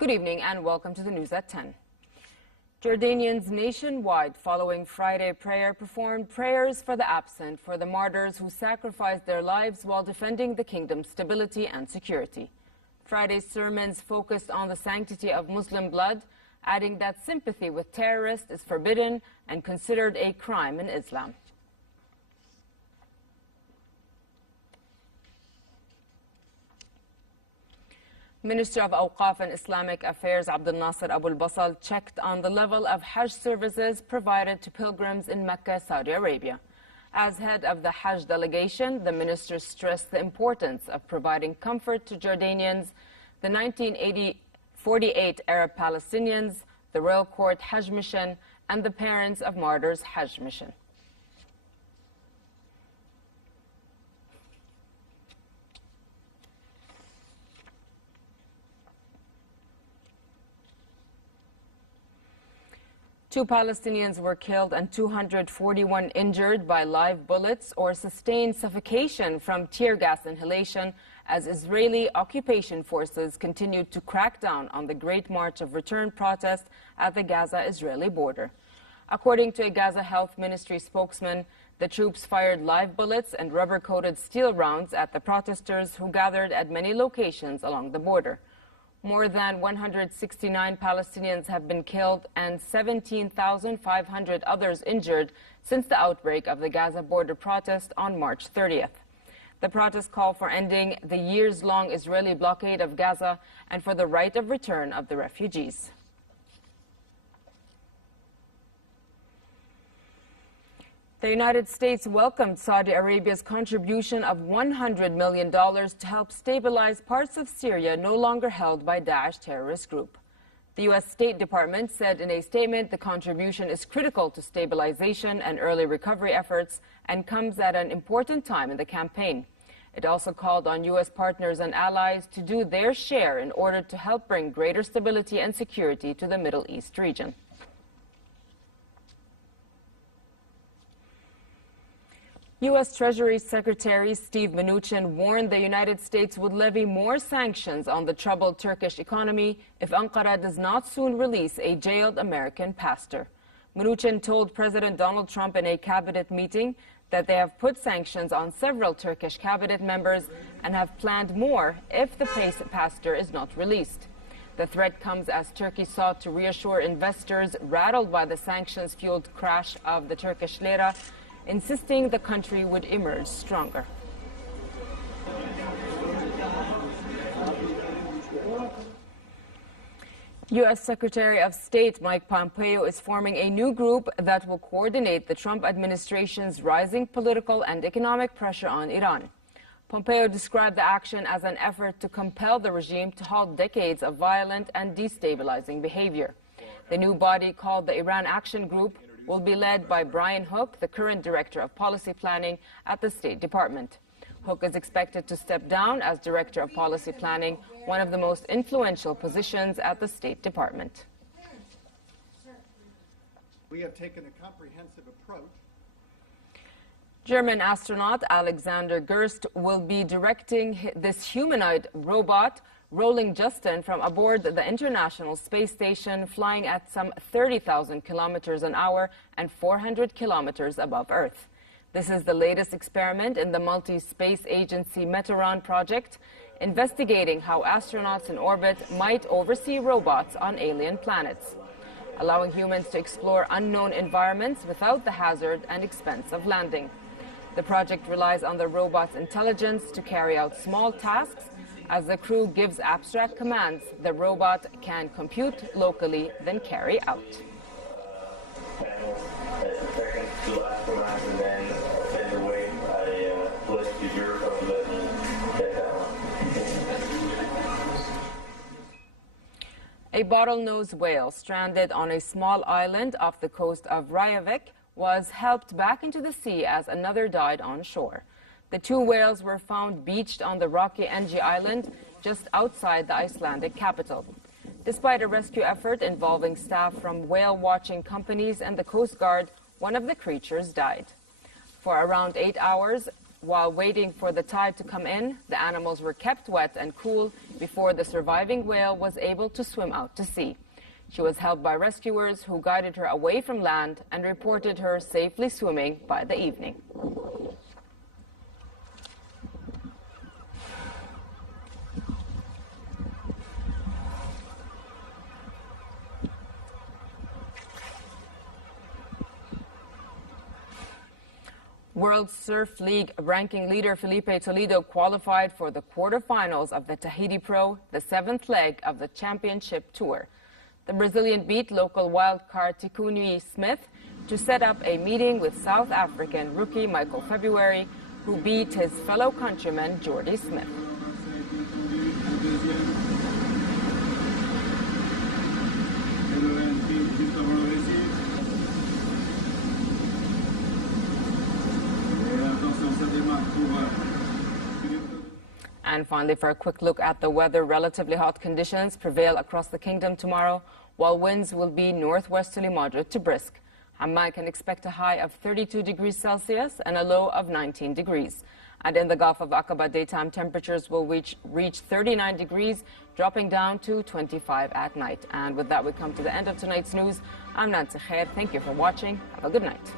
Good evening and welcome to the news at 10. Jordanians nationwide following Friday prayer performed prayers for the absent, for the martyrs who sacrificed their lives while defending the kingdom's stability and security. Friday's sermons focused on the sanctity of Muslim blood, adding that sympathy with terrorists is forbidden and considered a crime in Islam. Minister of Awqaf and Islamic Affairs Abdel Nasser Abu al-Basal checked on the level of Hajj services provided to pilgrims in Mecca, Saudi Arabia. As head of the Hajj delegation, the minister stressed the importance of providing comfort to Jordanians, the 1948 Arab Palestinians, the Royal Court Hajj Mission, and the parents of martyrs Hajj Mission. Two Palestinians were killed and 241 injured by live bullets or sustained suffocation from tear gas inhalation as Israeli occupation forces continued to crack down on the Great March of Return protest at the Gaza-Israeli border. According to a Gaza Health Ministry spokesman, the troops fired live bullets and rubber-coated steel rounds at the protesters who gathered at many locations along the border. More than 169 Palestinians have been killed and 17,500 others injured since the outbreak of the Gaza border protest on March 30th. The protest called for ending the years-long Israeli blockade of Gaza and for the right of return of the refugees. The United States welcomed Saudi Arabia's contribution of $100 million to help stabilize parts of Syria no longer held by Daesh terrorist group. The U.S. State Department said in a statement the contribution is critical to stabilization and early recovery efforts and comes at an important time in the campaign. It also called on U.S. partners and allies to do their share in order to help bring greater stability and security to the Middle East region. U.S. Treasury Secretary Steve Mnuchin warned the United States would levy more sanctions on the troubled Turkish economy if Ankara does not soon release a jailed American pastor. Mnuchin told President Donald Trump in a cabinet meeting that they have put sanctions on several Turkish cabinet members and have planned more if the pastor is not released. The threat comes as Turkey sought to reassure investors rattled by the sanctions-fueled crash of the Turkish lira, insisting the country would emerge stronger. U.S. Secretary of State Mike Pompeo is forming a new group that will coordinate the Trump administration's rising political and economic pressure on Iran. Pompeo described the action as an effort to compel the regime to halt decades of violent and destabilizing behavior. The new body, called the Iran Action Group, will be led by Brian Hook, the current Director of Policy Planning at the State Department. Hook is expected to step down as Director of Policy Planning, one of the most influential positions at the State Department. We have taken a comprehensive approach. German astronaut Alexander Gerst will be directing this humanoid robot, Rolling Justin, from aboard the International Space Station, flying at some 30,000 kilometers an hour and 400 kilometers above Earth. This is the latest experiment in the multi-space agency Meteoron project, investigating how astronauts in orbit might oversee robots on alien planets, allowing humans to explore unknown environments without the hazard and expense of landing. The project relies on the robot's intelligence to carry out small tasks. As the crew gives abstract commands, the robot can compute locally, then carry out. A bottlenose whale stranded on a small island off the coast of Reykjavik was helped back into the sea as another died on shore. The two whales were found beached on the rocky Engi Island just outside the Icelandic capital. Despite a rescue effort involving staff from whale-watching companies and the Coast Guard, one of the creatures died. For around 8 hours, while waiting for the tide to come in, the animals were kept wet and cool before the surviving whale was able to swim out to sea. She was helped by rescuers who guided her away from land and reported her safely swimming by the evening. World Surf League ranking leader Felipe Toledo qualified for the quarterfinals of the Tahiti Pro, the seventh leg of the championship tour. The Brazilian beat local wildcard Tikuni Smith to set up a meeting with South African rookie Michael February, who beat his fellow countryman Jordy Smith. And finally, for a quick look at the weather, relatively hot conditions prevail across the kingdom tomorrow, while winds will be northwesterly moderate to brisk. Amman can expect a high of 32 degrees Celsius and a low of 19 degrees. And in the Gulf of Aqaba, daytime temperatures will reach 39 degrees, dropping down to 25 at night. And with that, we come to the end of tonight's news. I'm Nancy Khair. Thank you for watching. Have a good night.